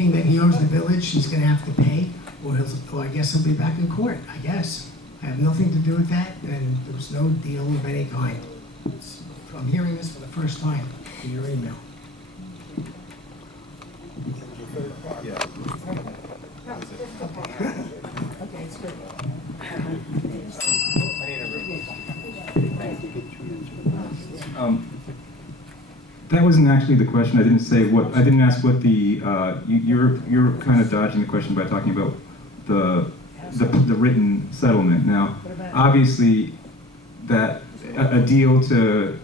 anything that he owes the village, he's gonna have to pay, or I guess he'll be back in court, I guess. I have nothing to do with that, and there was no deal of any kind. I'm hearing this for the first time in your email. Yeah. Okay, it's good. That wasn't actually the question. I didn't say what. I didn't ask what the. You're kind of dodging the question by talking about the written settlement. Now, obviously, that a deal to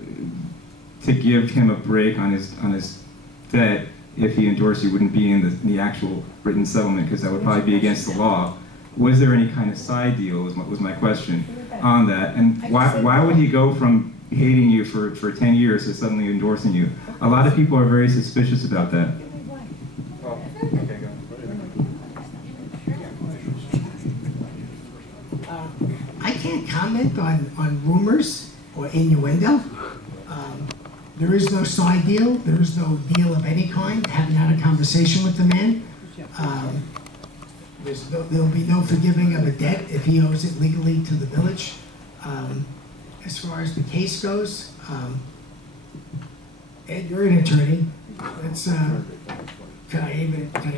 give him a break on his debt if he endorsed you wouldn't be in the actual written settlement, because that would probably be against the law. Was there any kind of side deal? Was my question on that, and why would he go from hating you for 10 years to suddenly endorsing you? A lot of people are very suspicious about that. Oh, okay, go. I can't comment on rumors or innuendo. There is no side deal. There is no deal of any kind. Haven't had a conversation with the man. There'll be no forgiving of a debt if he owes it legally to the village. As far as the case goes, Ed, you're an attorney. Let's, can I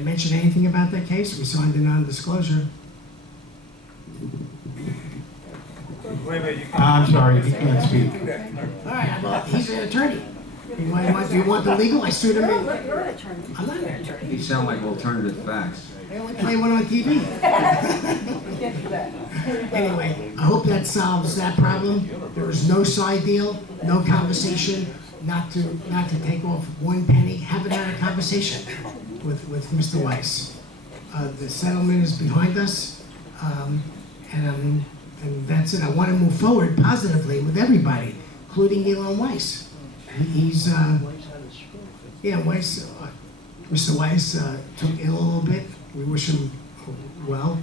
mention anything about that case? We signed a non-disclosure. Wait, I'm sorry, he can't speak. All right, well, he's an attorney. You want the legal? I sued him. You're an attorney. I'm not an attorney. You sound like alternative facts. I only play one on TV. Anyway, I hope that solves that problem. There is no side deal, no conversation, not to take off one penny. Haven't had a conversation with Mr. Weiss. The settlement is behind us, and that's it. I want to move forward positively with everybody, including Elon Weiss. He's yeah, Weiss. Mr. Weiss took ill a little bit. We wish him well.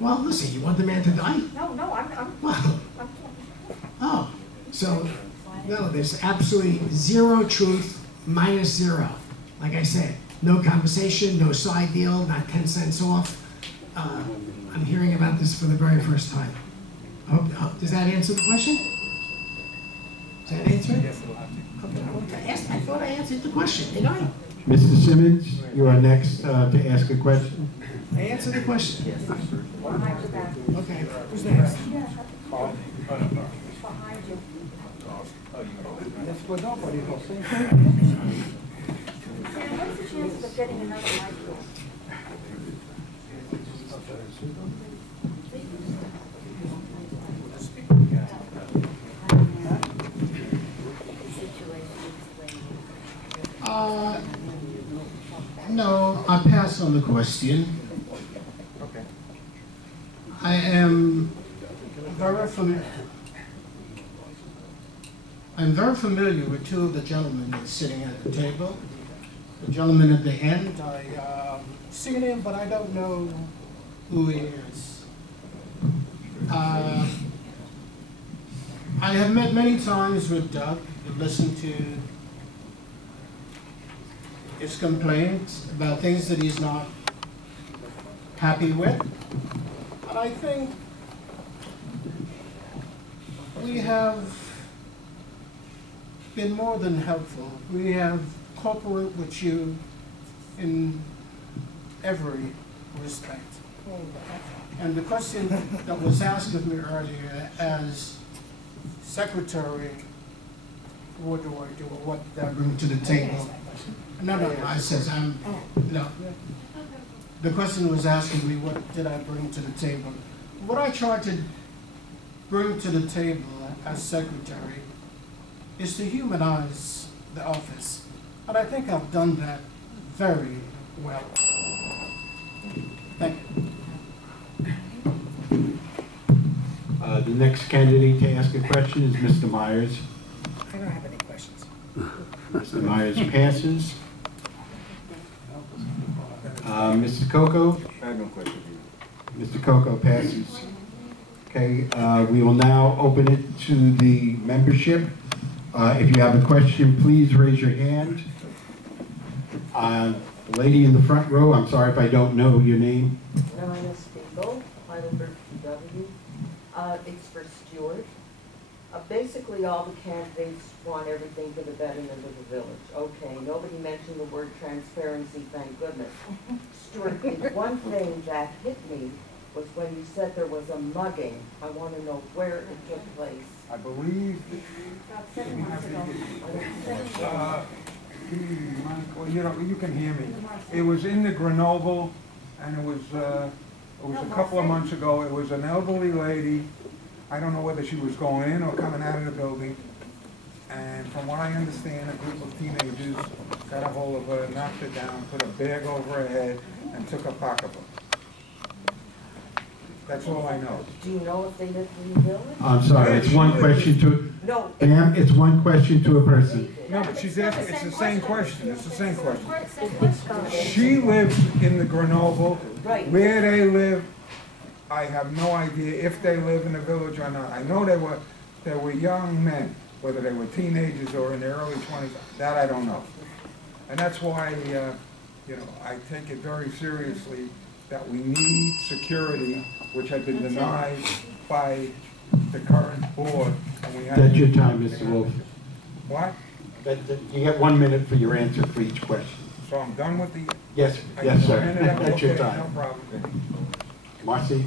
Well, listen, you want the man to die? No, I'm Well, oh, so, no, there's absolutely zero truth, minus zero. Like I said, no conversation, no side deal, not 10 cents off. I'm hearing about this for the very first time. Does that answer the question? Does that answer it? Yes, we'll have to. I thought I answered the question, did I? Mr. Simmons, you are next to ask a question. I answered the question. behind your back. Okay, who's next? Behind you. Sam, what's the chances of getting another microphone? No, I pass on the question. Okay. I am very familiar. I'm very familiar with two of the gentlemen that's sitting at the table. The gentleman at the end, I seen him, but I don't know who he is. I have met many times with Doug to listen to his complaints about things that he's not happy with. And I think we have been more than helpful. We have cooperated with you in every respect. And the question that was asked of me earlier as secretary, what do I do, what do I bring to the table? No, I says no. The question was asking me what did I bring to the table. What I tried to bring to the table as secretary is to humanize the office. And I think I've done that very well. Thank you. The next candidate to ask a question is Mr. Myers. I don't have any questions. Mr. Myers passes. Mr. Coco? I have no question. Mr. Coco passes. Okay, we will now open it to the membership. If you have a question, please raise your hand. The lady in the front row, I'm sorry if I don't know your name. Joanna Spiegel, Heidelberg PW. It's for Stuart. Basically, all the candidates want everything for the betterment of the village. Okay, nobody mentioned the word transparency, thank goodness. Stuart, the one thing that hit me was when you said there was a mugging. I want to know where it took place. I believe, About 7 months ago. well, you can hear me. It was in the Grenoble, and it was a couple of months ago. It was an elderly lady. I don't know whether she was going in or coming out of the building. And from what I understand, a group of teenagers got a hold of her, knocked her down, put a bag over her head, and took her pocketbook. That's all I know. Do you know if they lived in the village? I'm sorry, it's one question to, No. ma'am, it's one question to a person. No, but she's asking, it's the same question, it's the same question. It's She lives in the Grenoble. Right. Where they live, I have no idea if they live in the village or not. I know they were young men, whether they were teenagers or in their early 20s, that I don't know. And that's why, I take it very seriously that we need security, which had been denied by the current board. And we have. That's your time, Mr. Wolf. What? You get 1 minute for your answer for each question. So I'm done with the. Yes, I yes, get sir. 1 minute? That's your Okay, time. No problem. Marcy?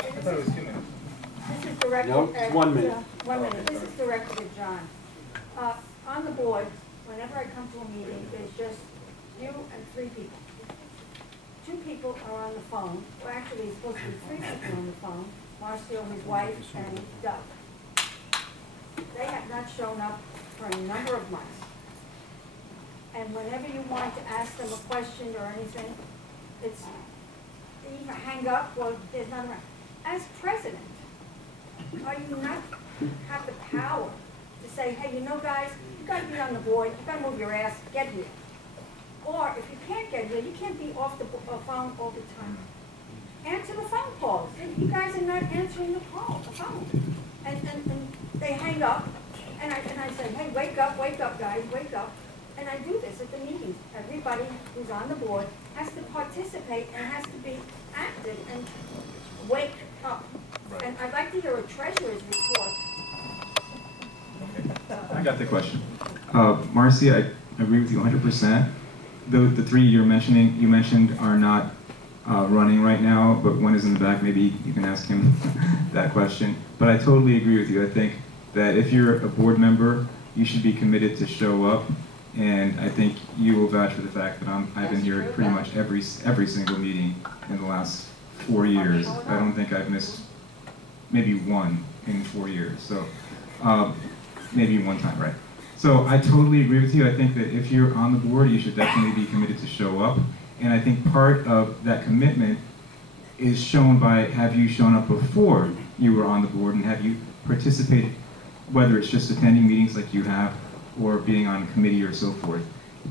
I thought it was 2 minutes. This is directed No, at... 1 minute. 1 minute. This is directed at John. On the board, whenever I come to a meeting, there's just you and 3 people. 2 people are on the phone. Well, actually, it's supposed to be 3 people on the phone. Marcio, his wife, and Doug. They have not shown up for a number of months. And whenever you want to ask them a question or anything, it's, they either hang up or there's none around. As president, are you not have the power to say, hey, guys, you gotta be on the board, you gotta move your ass, get here. Or if you can't get here, you can't be off the phone all the time. Answer the phone calls. You guys are not answering the phone. And they hang up, and I say, hey, wake up, guys, wake up. And I do this at the meetings. Everybody who's on the board has to participate and has to be active and wake up. Right. And I'd like to hear a treasurer's report. I got the question. Marcy, I agree with you 100%. The 3 you mentioned are not running right now, but one is in the back. Maybe you can ask him that question. But I totally agree with you. I think that if you're a board member, you should be committed to show up. And I think you will vouch for the fact that I've been here pretty much every single meeting in the last 4 years. I don't think I've missed maybe one in 4 years. So maybe one time, right? So I totally agree with you. I think that if you're on the board, you should definitely be committed to show up. And I think part of that commitment is shown by, have you shown up before you were on the board, and have you participated, whether it's just attending meetings like you have, or being on a committee or so forth.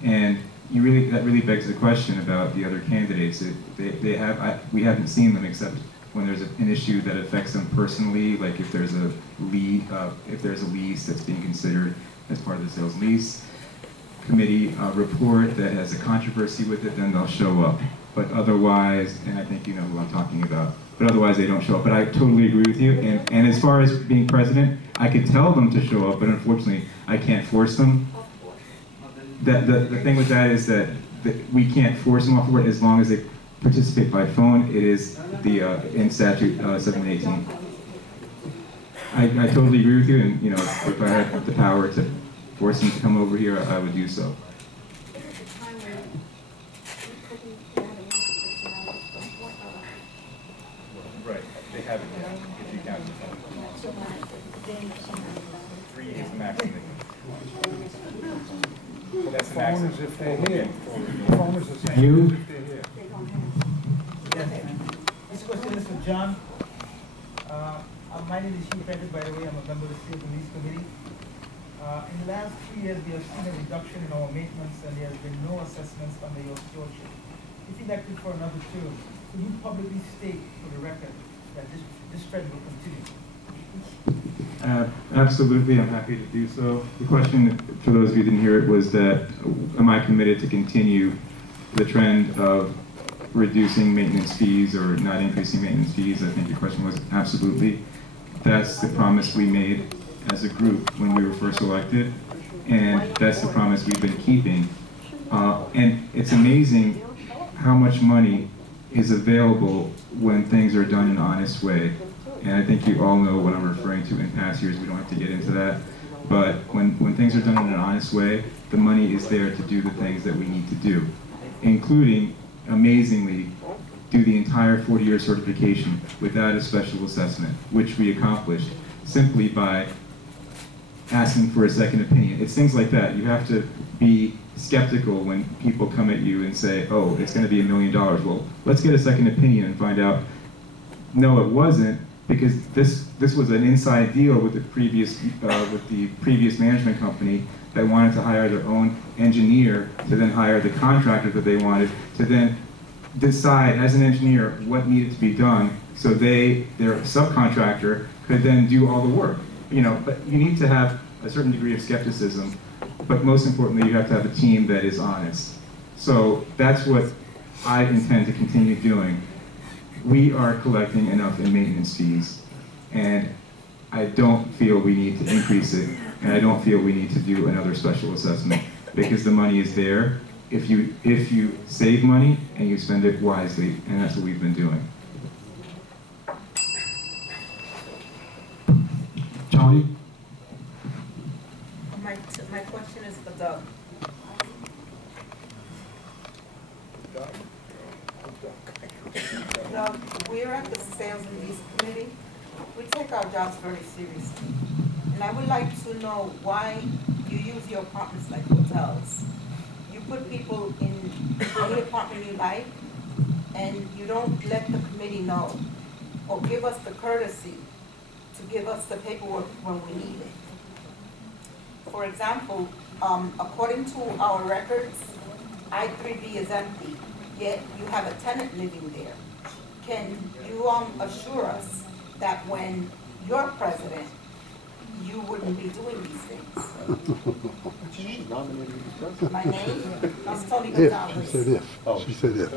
And that really begs the question about the other candidates. We haven't seen them except when there's an issue that affects them personally, like if there's a lease that's being considered as part of the sales lease committee report that has a controversy with it, then they'll show up. But otherwise, and I think you know who I'm talking about, but otherwise they don't show up. But I totally agree with you. And as far as being president, I could tell them to show up, but unfortunately, I can't force them. The thing with that is that we can't force them off board as long as they participate by phone. It is in statute 718. I totally agree with you, and if I had the power to force them to come over here, I would do so. Right, they haven't yet, if you count the phone. 3 is the maximum. That's the Phone maximum. is if they're here. Phone is the same You? as if they're here. Yes. This question is for John. My name is Chief Pettit, by the way. I'm a member of the State Police Committee. In the last 3 years, we have seen a reduction in our maintenance, and there has been no assessments under your stewardship. If elected for another term, could you publicly state for the record that this trend will continue? Absolutely, I'm happy to do so. The question, for those of you who didn't hear it, was that, am I committed to continue the trend of reducing maintenance fees or not increasing maintenance fees? I think your question was absolutely. That's the promise we made as a group when we were first elected, and that's the promise we've been keeping. And it's amazing how much money is available when things are done in an honest way. And I think you all know what I'm referring to in past years. We don't have to get into that. But when things are done in an honest way, the money is there to do the things that we need to do, including, amazingly, do the entire 40-year certification without a special assessment, which we accomplished simply by asking for a second opinion. It's things like that. You have to be skeptical when people come at you and say, oh, it's going to be $1 million. Well, let's get a second opinion and find out, no, it wasn't, because this was an inside deal with the previous management company that wanted to hire their own engineer to then hire the contractor that they wanted to then decide as an engineer what needed to be done so their subcontractor could then do all the work. You know, but you need to have a certain degree of skepticism, but most importantly, you have to have a team that is honest. So that's what I intend to continue doing. We are collecting enough in maintenance fees, and I don't feel we need to increase it, and I don't feel we need to do another special assessment, because the money is there if you save money and you spend it wisely, and that's what we've been doing. Tony? My question is for Doug. Doug, we're at the Sales and Lease Committee. We take our jobs very seriously. And I would like to know why you use your apartments like hotels. You put people in any apartment you like, and you don't let the committee know or give us the courtesy to give us the paperwork when we need it. For example, according to our records, I-3B is empty, yet you have a tenant living there. Can you assure us that when you're president, you wouldn't be doing these things? My name is Tony Gonzalez. She said if. Oh. She said if.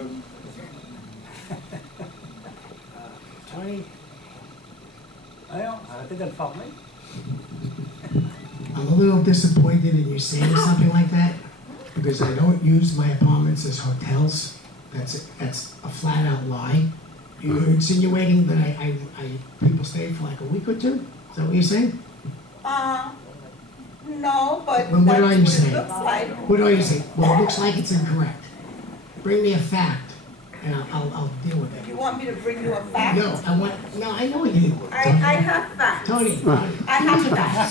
Tony? I think they'll follow me. I'm a little disappointed in you saying something like that, because I don't use my apartments as hotels. That's a flat out lie. You're insinuating that I people stay for like a week or two? Is that what you're saying? No, but Then what that's are you what saying? it looks like. What are you saying? Well, it looks like it's incorrect. Bring me a fact, and I'll deal with it. You want me to bring you a fact? No, I know you. I have facts. Tony, I have facts.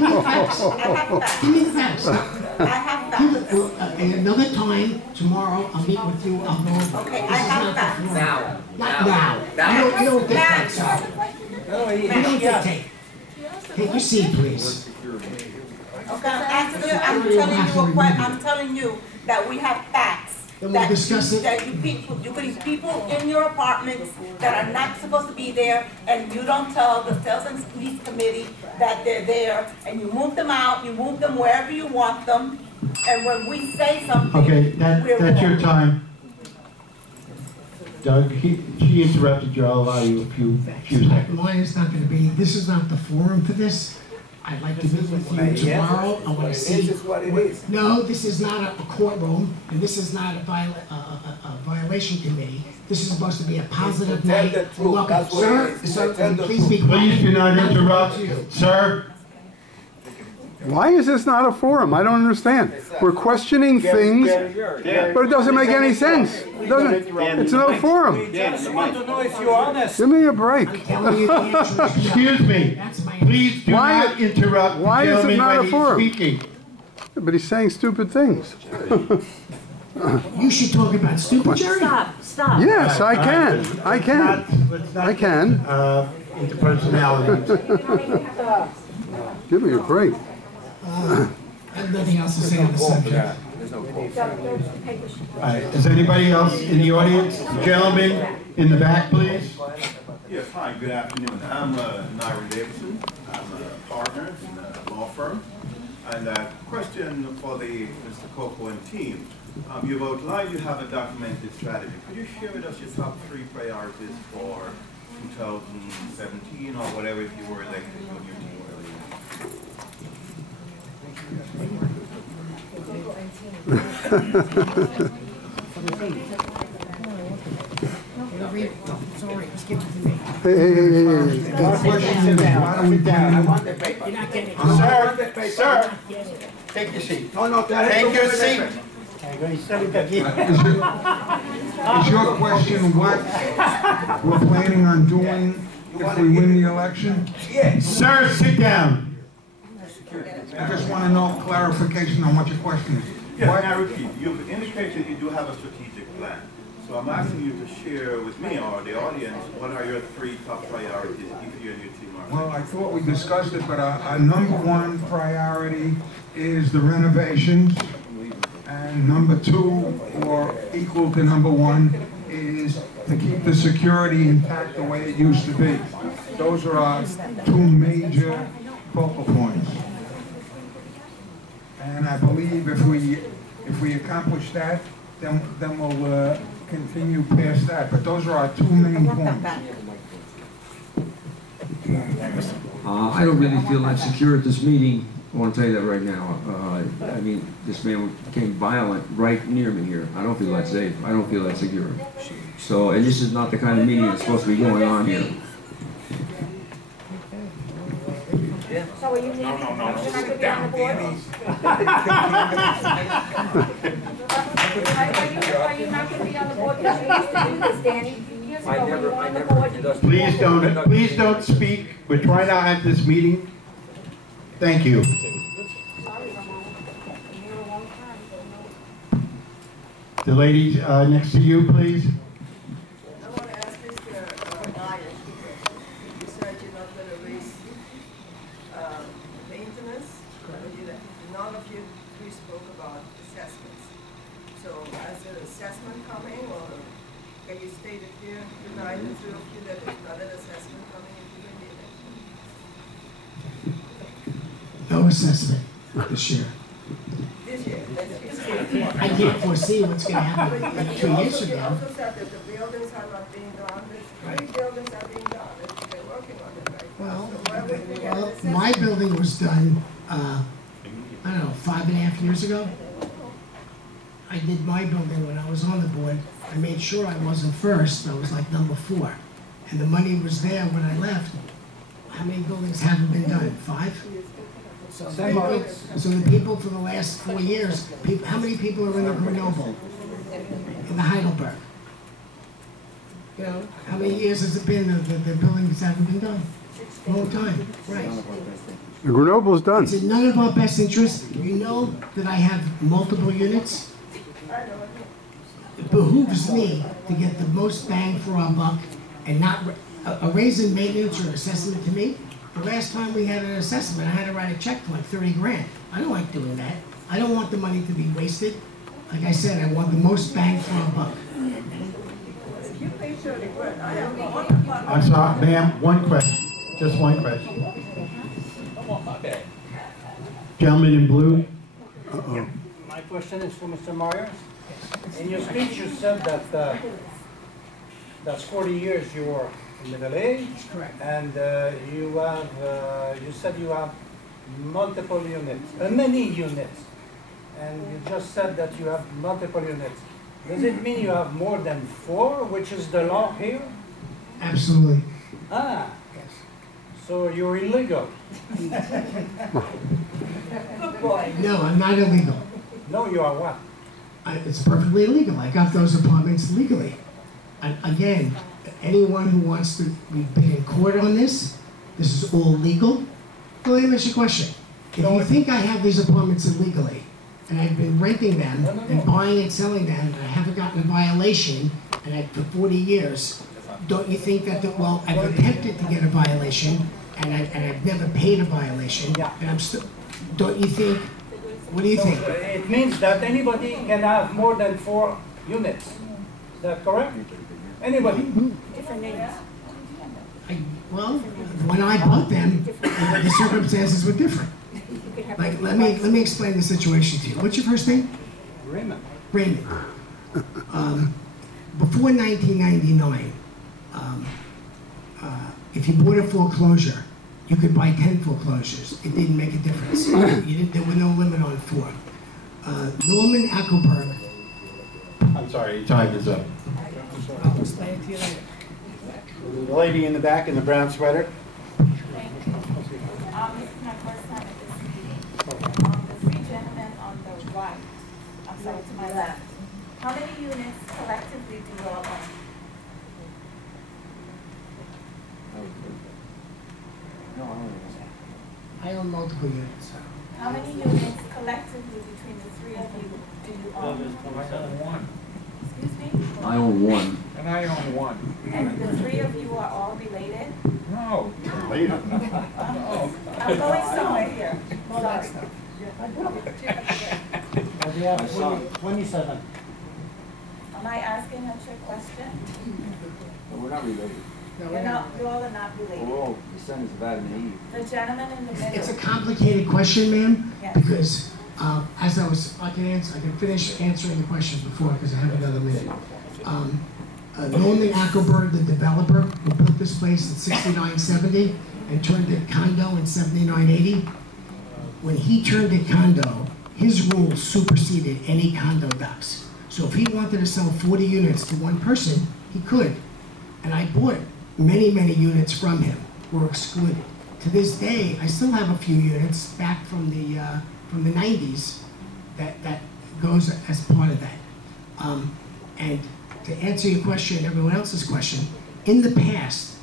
give me facts. I have facts. Give me the facts. I have facts. And another time, tomorrow, I'll meet with you, I'll go over. Okay, This I is have not the facts. forum. Now. Not now. You don't dictate, sir. You don't dictate. Take your seat, please. Okay, I'm telling you that we have facts. Then we'll discuss it. That you put people in your apartments that are not supposed to be there, and you don't tell the Sales and Lease Committee that they're there, and you move them out, you move them wherever you want them, and when we say something, Okay, we're that's your wrong. time. Doug, she interrupted you. I'll allow you a few seconds. Mine is not gonna be, this is not the forum for this. I'd like to meet with you tomorrow. I wanna see. It is what it is. No, this is not a courtroom, and this is not a violation committee. This is supposed to be a positive Tell night. the truth. Welcome. That's what it is. Sir, Tell the please be truth. quiet. Please do not interrupt, sir. Why is this not a forum? I don't understand. We're questioning things, but it doesn't make any sense. It doesn't. It's no forum. Just want to know if you're honest. Give me a break. I'm telling you the answer is no. Excuse me. That's my Please do Why- not interrupt the why is it gentleman not a when he's forum? speaking. But he's saying stupid things. You should talk about stupid, Jerry. Stop. Yes, I can. I can. I can. Interpersonality. Give me a break. I have nothing else to say on the subject. Does anybody else in the audience? Gentlemen in the back, please. Yes, hi, good afternoon. I'm Nyron Davidson. I'm a partner in a law firm. And a question for the Mr. Coco and team. You've outlined you have a documented strategy. Could you share with us your top 3 priorities for 2017 or whatever if you were elected when your team were Sorry, just give it to me. Hey. Our question is, why don't we down? I want the paper. You're not getting it. Sir, take your seat. No, no, that Take ain't your the seat. paper. Is your question what we're planning on doing if we win the election? Yes. Sir, sit down. I just want to know clarification on what your question is. Yes, now repeat. You've indicated you do have a strategic plan. So I'm asking you to share with me or the audience, what are your 3 top priorities if you and your team are? Well, I thought we discussed it, but our number 1 priority is the renovations. And number 2, or equal to number 1, is to keep the security intact the way it used to be. Those are our 2 major focal points. And I believe if we accomplish that, then we'll continue past that. But those are our 2 main points. I don't really feel I'm secure at this meeting. I want to tell you that right now. I mean, this man became violent right near me here. I don't feel that safe. I don't feel that secure. So, and this is not the kind of meeting that's supposed to be going on here. So are you leaving? You're not going to be on the board? Are you not going to be on the board? Because you used to do this, Danny. Years ago, when you were on the board, you Please don't speak. We're trying to have this meeting. Thank you. Sorry, Ramon. You're here a long time. The lady next to you, please. I want to ask Mr. Myers, you said you're not going to raise maintenance, but none of you 3 spoke about assessments. So is an assessment coming, or can you state it here tonight, the 2 of you, that there's not an assessment coming if you win the election? No assessment this year. This year, I can't foresee what's going to happen 2 years from You now. also said that the buildings are not being done, there's 3 buildings are being done, and they're working on it right now. Well, So why would we get an Well, assessment? my building was done, I don't know, 5.5 years ago. I did my building when I was on the board. I made sure I wasn't first, I was like number 4. And the money was there when I left. How many buildings haven't been done? 5? So the people for the last 4 years, how many people are in the Grenoble? In the Heidelberg? You know, how many years has it been that the buildings haven't been done? Long time, right. The Grenoble's done. It's in none of our best interest. You know that I have multiple units. It behooves me to get the most bang for our buck and not, a raise in maintenance or assessment to me. The last time we had an assessment, I had to write a check for like 30 grand. I don't like doing that. I don't want the money to be wasted. Like I said, I want the most bang for our buck. You pay Shirley Wood, I have one. I'm sorry, ma'am, one question. Just one question. Gentleman in blue. My question is for Mr. Myers. In your speech, you said that that's 40 years you were in middle age. Correct. And you said you have multiple units, many units. And you just said that you have multiple units. Does it mean you have more than 4, which is the law here? Absolutely. Ah, yes. So you're illegal. Good boy. No, I'm not illegal. No, you are what? It's perfectly legal. I got those apartments legally. And again, anyone who wants to, we've been in court on this. This is all legal. Well, let me ask you a question. If you think I have these apartments illegally, and I've been renting them and buying and selling them, and I haven't gotten a violation, and for 40 years, don't you think that, well, I've attempted to get a violation, and I've never paid a violation, and I'm still, don't you think, what do you think? It means that anybody can have more than 4 units. Is that correct? Anybody? Different names. Well, when I bought them, the circumstances were different. Like, let me explain the situation to you. What's your first name? Raymond. Raymond. Before 1999, if you bought a foreclosure, you could buy 10 foreclosures. It didn't make a difference. There was no limit on 4. Norman Ackelberg. I'm sorry, your time is up. I'll explain it to you later. The lady in the back in the brown sweater. This is my first time at this meeting. The three gentlemen on the right, I'm sorry, to my left, how many units collectively do you all own? I own multiple units. How many units collectively between the three of you do you own? I own 1. Excuse me? I own 1. And I own 1. And the three of you are all related? No. I'm going somewhere here. Sorry. We have 27. Am I asking a trick question? We're not related. You all are not related. We're all descendants of Adam and Eve. The gentleman in the middle. It's a complicated question, ma'am, Yes. because I can finish answering the question before because I have another minute. Norman Ackelberg, the developer who built this place in 6970 and turned it condo in 7980, when he turned it condo, his rules superseded any condo docs. So if he wanted to sell 40 units to one person, he could. And I bought many, many units from him, were excluded. To this day, I still have a few units back from the 90s that goes as part of that. And to answer your question and everyone else's question, in the past,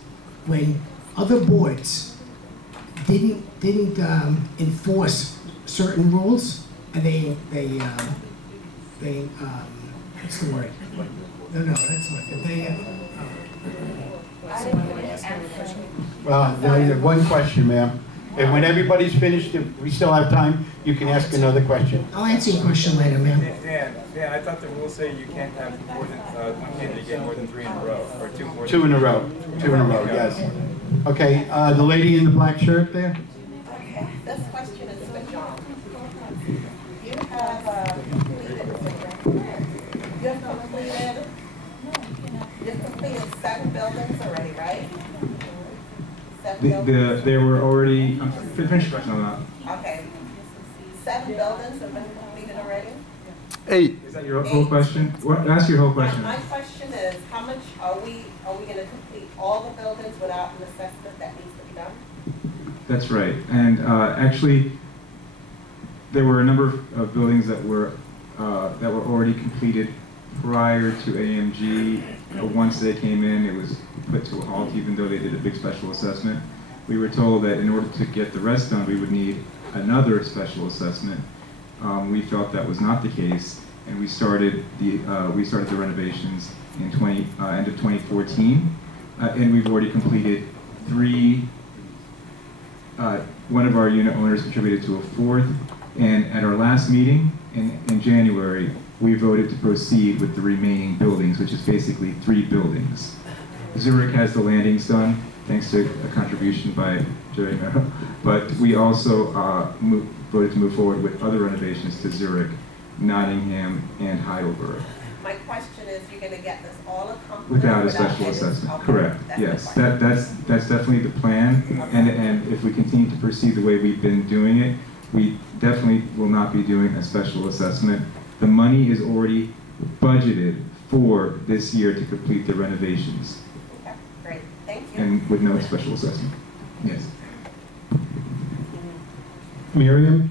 when other boards didn't enforce certain rules, and they what's the word? No, that's not it. Well, there's one question, ma'am. And when everybody's finished, if we still have time, you can ask another question. I'll answer your question later, ma'am. Dan, I thought the rules say you can't have more than, one candidate get more than 3 in a row, or 2 more than 2 in a row. 2 in a row, yes. Okay, the lady in the black shirt there? Okay, this question is for John. You have you've completed 7 buildings already, right? 7 buildings? There were already, finish the question on that. Okay. 7 buildings have been completed already? 8. Is that your whole question? Ask your whole question. My question is, how much are we gonna complete all the buildings without an assessment that needs to be done? That's right. And actually, there were a number of buildings that were already completed prior to AMG. Once they came in, it was put to a halt, even though they did a big special assessment. We were told that in order to get the rest done, we would need another special assessment. We felt that was not the case, and we started the renovations in end of 2014, and we've already completed 3. One of our unit owners contributed to a 4th, and at our last meeting in January, we voted to proceed with the remaining buildings, which is basically 3 buildings. Zurich has the landings done, thanks to a contribution by Jerry Merrill, but we also voted to move forward with other renovations to Zurich, Nottingham, and Heidelberg. My question is, you're gonna get this all accomplished Without a special assessment, correct, yes. That's definitely the plan, and if we continue to proceed the way we've been doing it, we definitely will not be doing a special assessment. The money is already budgeted for this year to complete the renovations. Okay, great, thank you. And with no special assessment, yes. Miriam?